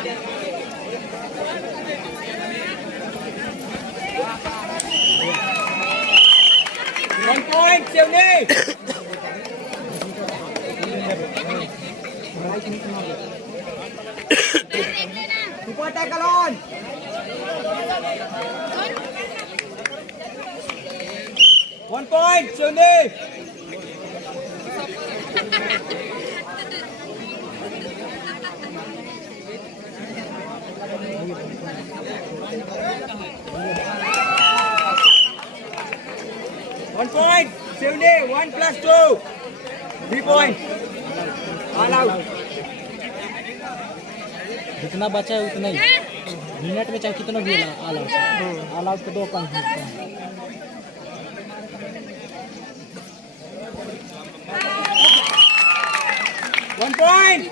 1 point, Siuni. 2 point tackle on. 1 point, Siuni. 1 point, Siuni. 1 plus 2. 3 point. All out. जितना बचा है उतना ही minute में चाहे कितना भी ऑल आउट तो 2 पॉइंट मिलता है। 1 point.